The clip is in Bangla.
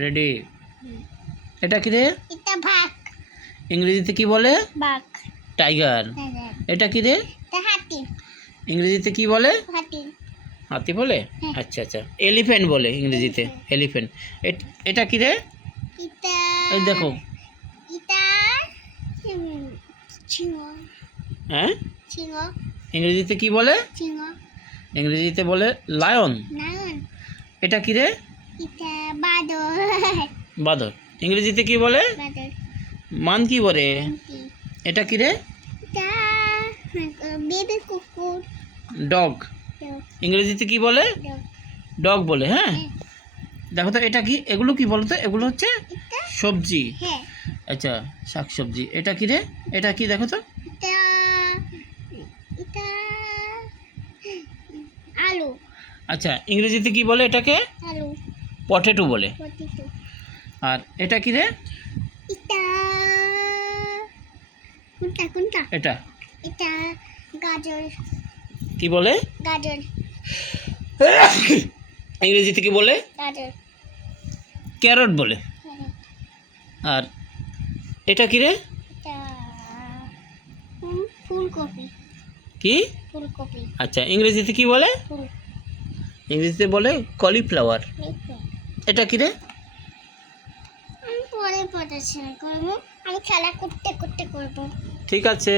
রেডি। এটা কি রে? এটা বাঘ। ইংরেজিতে কি বলে? বাঘ। টাইগার। এটা কি রে? এটা হাতি। ইংরেজিতে কি বলে? হাতি। হাতি বলে? হ্যাঁ। আচ্ছা আচ্ছা, এলিফ্যান্ট বলে ইংরেজিতে। এলিফ্যান্ট। এটা কি রে? এটা এই দেখো। এটা সিংহ। হ্যাঁ, সিংহ। ইংরেজিতে কি বলে? সিংহ। ইংরেজিতে বলে লায়ন। নায়ন। এটা কি রে? এটা বাদর। বাদর। ইংরেজিতে কি বলে? বাদর। মানকি বলে। monkey। এটা কি রে? এটা বেবি কুকুর। ডগ। Dog। ইংরেজিতে কি বলে? Dog। ডগ বলে। হ্যাঁ, হ্যাঁ। দেখো তো এটা কি, এগুলো কি বলো তো? এগুলো হচ্ছে এটা সবজি। হ্যাঁ। আচ্ছা, শাক সবজি। এটা কি রে? এটা কি দেখো তো? এটা এটা আলু। আচ্ছা, ইংরেজিতে কি বলে এটাকে? আলু। পটেটো বলে। পটেটো। আর এটা কি রে? এটা কোনটা? এটা এটা গাজর। কি বলে? গাজর। ইংরেজিতে কি বলে? গাজর। ক্যারট বলে। carrot। আর এটা কি রে? এটা ফুলকপি। কি? ফুলকপি। আচ্ছা, ইংরেজিতে কি বলে? ফুল। ইংরেজিতে বলে কলিফ্লাওয়ার। এটা কি রে? আমি পরে পড়াশোনা করবো। আমি খেলা করতে করবো। ঠিক আছে।